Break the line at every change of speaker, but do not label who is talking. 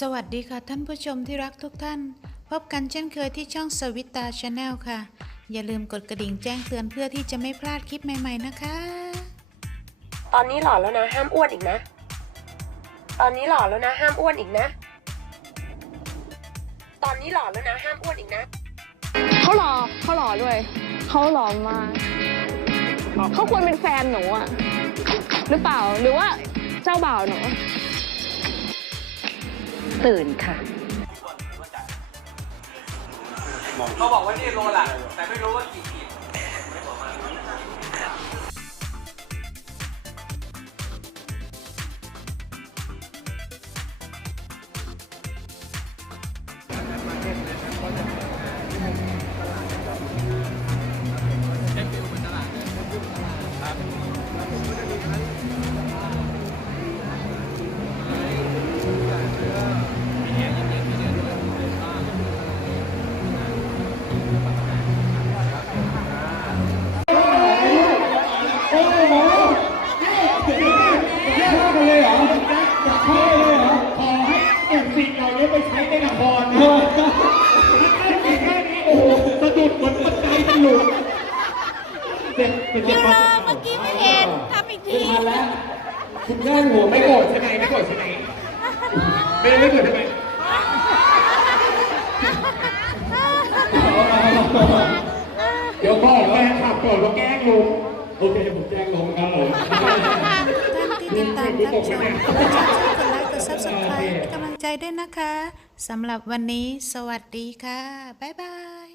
สวัสดีค่ะท่านผู้ชมที่รักทุกท่าน พบกันเช่นเคยที่ช่องสวิตาชาแนลค่ะ อย่าลืมกดกระดิ่งแจ้งเตือนเพื่อที่จะไม่พลาดคลิปใหม่ ๆ นะคะ
ตอนนี้หล่อแล้วนะ ห้ามอ้วนอีกนะ ตอนนี้หล่อแล้วนะ ห้ามอ้วนอีกนะ ตอนนี้หล่อแล้วนะ ห้ามอ้วนอีกนะ
เขาหล่อเขาหล่อด้วย เขาหล่อมากเขาควรเป็นแฟนหนูอะหรือเปล่าหรือว่าเจ้าบ่าวหนู
ตื่นค่ะ
เขาบอกว่านี่โลละแต่ไม่รู้ว่ากี่ขีด
เข้ากันเลยเหรอเข้าเลยเหรอขอให้เอ็มซีเราเนี้ยไปใช้ในละครนะแค่นี้โอ้โหสะดุดเหมือนบันไดจะหลุดเด็กเป็นเด็กเมื่อกี้ไม่เห็นทำอีกทีทันแล้วคุณแม่หัวไม่โกรธใช่ไหมไม่โกรธใช่ไหมไม่ไม่โกรธใช่ไหมเดี๋ยวบอกแฟนขับโกรธว่าแกล้งลุง อเคผมแกล้งลุงครับผม
ท่านที่ติดตามรับชมกดไลค์กด subscribe เป็นกำลังใจด้วยนะคะสำหรับวันนี้สวัสดีค่ะ บ๊ายบาย